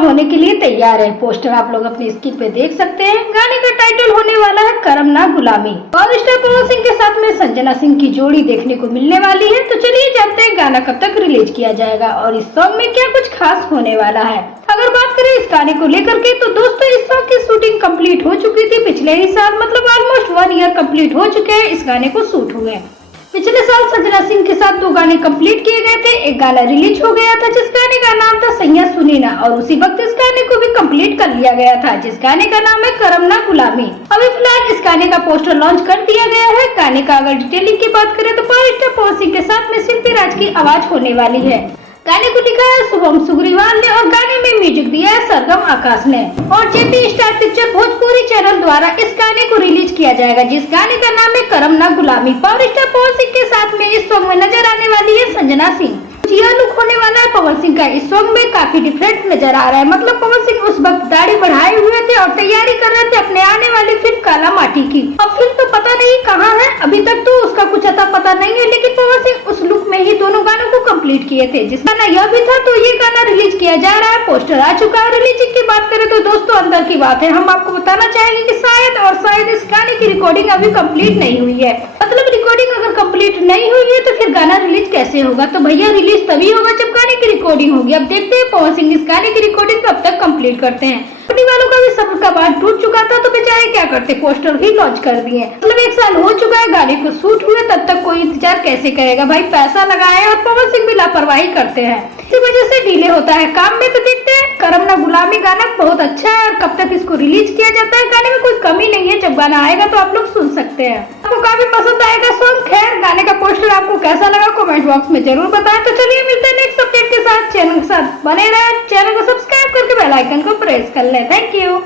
होने के लिए तैयार है। पोस्टर आप लोग अपनी स्क्रीन पे देख सकते हैं। गाने का टाइटल होने वाला है करम ना गुलामी। और स्टार पवन सिंह के साथ में संजना सिंह की जोड़ी देखने को मिलने वाली है। तो चलिए जानते हैं गाना कब तक रिलीज किया जाएगा और इस सॉन्ग में क्या कुछ खास होने वाला है। अगर बात करें इस गाने को लेकर के तो दोस्तों इस सॉन्ग की शूटिंग कंप्लीट हो चुकी थी पिछले ही साल, मतलब ऑलमोस्ट 1 ईयर कंप्लीट हो चुके हैं इस गाने को शूट हुए। पिछले साल संजना सिंह के साथ 2 गाने कंप्लीट किए गए थे। एक गाना रिलीज हो गया था जिस गाने का नाम था सैया सुनी ना, और उसी वक्त इस गाने को भी कंप्लीट कर लिया गया था जिस गाने का नाम है करम ना गुलामी। अभी फिलहाल इस गाने का पोस्टर लॉन्च कर दिया गया है। गाने का अगर डिटेलिंग की बात करें तो पावर स्टार पवन सिंह के साथ में शिल्पी राज की आवाज होने वाली है। गाने को लिखा है शुभम सुग्रीवाल ने और गाने में म्यूजिक दिया है सरगम आकाश ने। और JP star picture Bhojpuri channel द्वारा इस गाने को रिलीज किया जाएगा जिस गाने का नाम है करम ना गुलामी। पावर स्टार पवन सिंह के साथ में इस सॉन्ग में नजर आने वाली है संजना सिंह। यह लुक होने वाला है पवन सिंह का इस सॉन्ग में काफी डिफरेंट नजर आ रहा है। मतलब पवन सिंह उस वक्त दाढ़ी बढ़ाए हुए थे और तैयारी कर रहे थे अपने आने वाली फिल्म काला माटी की। अब फिल्म तो पता नहीं कहाँ है, अभी तक तो उसका कुछ अता पता नहीं है, लेकिन पवन सिंह उस लुक में ही दोनों गानों को कंप्लीट किए थे। जिस गाना यह भी था तो ये गाना रिलीज किया जा रहा है, पोस्टर आ चुका है। रिलीजिंग की बात करें तो दोस्तों अंदर की बात है, हम आपको बताना चाहेंगे कि शायद इस गाने की रिकॉर्डिंग अभी कंप्लीट नहीं हुई है। मतलब रिकॉर्डिंग अगर कंप्लीट नहीं हुई है तो फिर गाना रिलीज कैसे होगा? तो भैया रिलीज तभी होगा जब गाने की रिकॉर्डिंग होगी। अब देखते हैं पवन सिंह इस गाने की रिकॉर्डिंग कब तक कंप्लीट करते हैं। कंपनी वालों का भी सब्र का बांध टूट चुका था तो बेचारे क्या करते, पोस्टर ही लॉन्च कर दिए। मतलब 1 साल हो चुका है गाने को शूट हुए, तब तक कोई इंतजार कैसे करेगा भाई? पैसा लगाए और पवन सिंह भी लापरवाही करते हैं, इसी वजह से डिले होता है काम में। तो देखते हैं करम ना गुलामी गाना बहुत अच्छा है और कब तक इसको रिलीज किया जाता है। गाने में कोई कमी नहीं है, जब गाना आएगा तो आप लोग सुन सकते हैं। आपको काफी पसंद आएगा सॉन्ग। खैर गाने का पोस्टर आपको कैसा लगा कमेंट बॉक्स में जरूर बताएं। तो चलिए मिलते हैं नेक्स्ट अपडेट के साथ। चैनल के साथ बने रहें, चैनल को सब्सक्राइब करके बेल आइकन को प्रेस कर लें। Thank you.